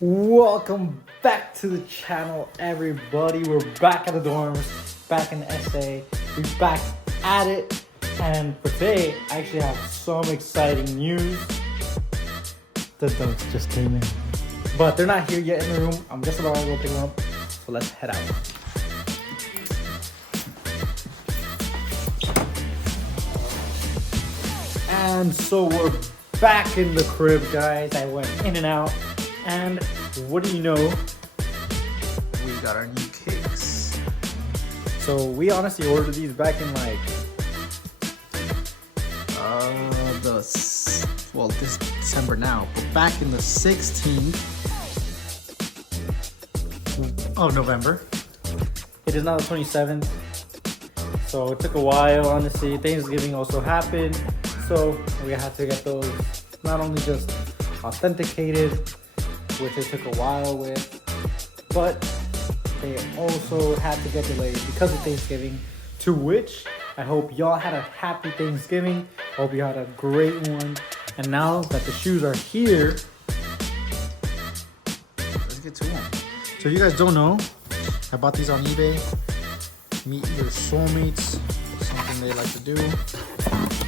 Welcome back to the channel, everybody. We're back at the dorms, back in SA. We're back at it, and for today, I actually have some exciting news. The dunks just came in, but they're not here yet in the room. I'm just about to go pick them up, so let's head out. And so we're back in the crib, guys. I went in and out. And what do you know? We got our new kicks. So we honestly ordered these back in like this December now, but back in the 16th of November. It is now the 27th. So it took a while, honestly. Thanksgiving also happened. So we had to get those not only just authenticated, which it took a while with, but they also had to get delayed because of Thanksgiving, to which I hope y'all had a happy Thanksgiving. Hope you had a great one. And now that the shoes are here, let's get to them. So if you guys don't know, I bought these on eBay. Meet your soulmates, something they like to do.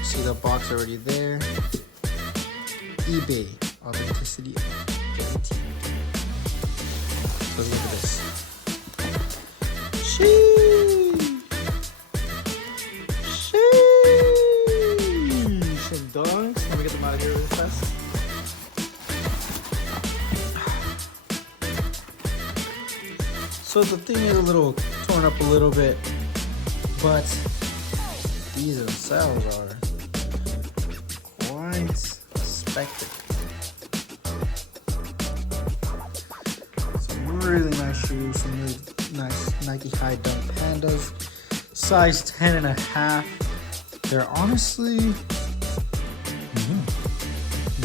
See the box already there. eBay, authenticity guarantee. Let's look at this. Sheesh. Some dunks. Let me get them out of here really fast. So the thing is a little torn up a little bit, but these themselves are quite spectacular. Really nice shoes, some really nice Nike Dunk High Pandas, size 10.5. They're honestly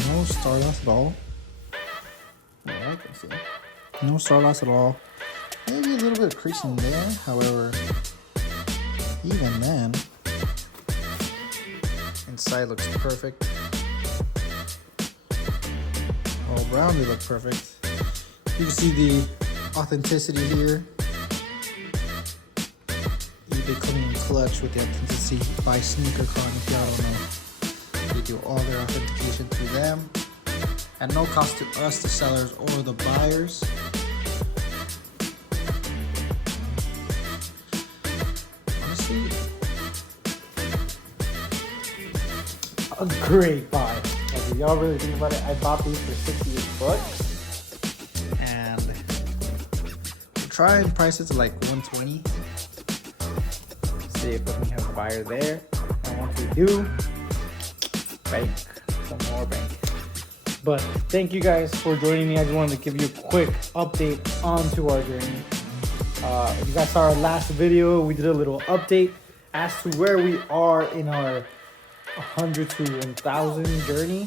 no star loss at all. Yeah, I can see. No star loss at all. Maybe a little bit of creasing there. However, even then, inside looks perfect. All around they look perfect. You can see the authenticity here. eBay clean clutch with the authenticity by SneakerCon, if y'all don't know. They do all their authentication through them. At no cost to us, the sellers or the buyers. Honestly, a great buy. Like, if y'all really think about it, I bought these for 68 bucks. Try and price it to like 120. See if we can have a buyer there. And once we do, bank, some more bank. But thank you guys for joining me. I just wanted to give you a quick update onto our journey. If you guys saw our last video, we did a little update as to where we are in our 100 to 1,000 journey.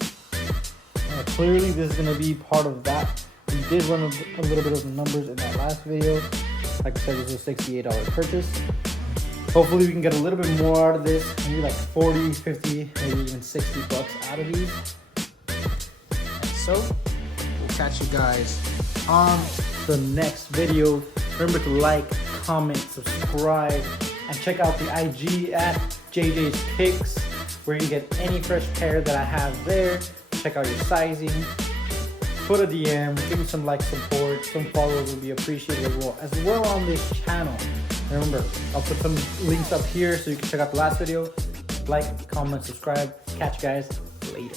Clearly, this is going to be part of that. We did run a little bit of the numbers in that last video. Like I said, this was a $68 purchase. Hopefully we can get a little bit more out of this. Maybe like 40, 50, maybe even 60 bucks out of these. And so, we'll catch you guys on the next video. Remember to like, comment, subscribe, and check out the IG at JJ'sKickz, where you can get any fresh pair that I have there. Check out your sizing. Put a DM, give me some like support, some followers would be appreciated as well on this channel. Remember, I'll put some links up here so you can check out the last video. Like, comment, subscribe. Catch you guys later.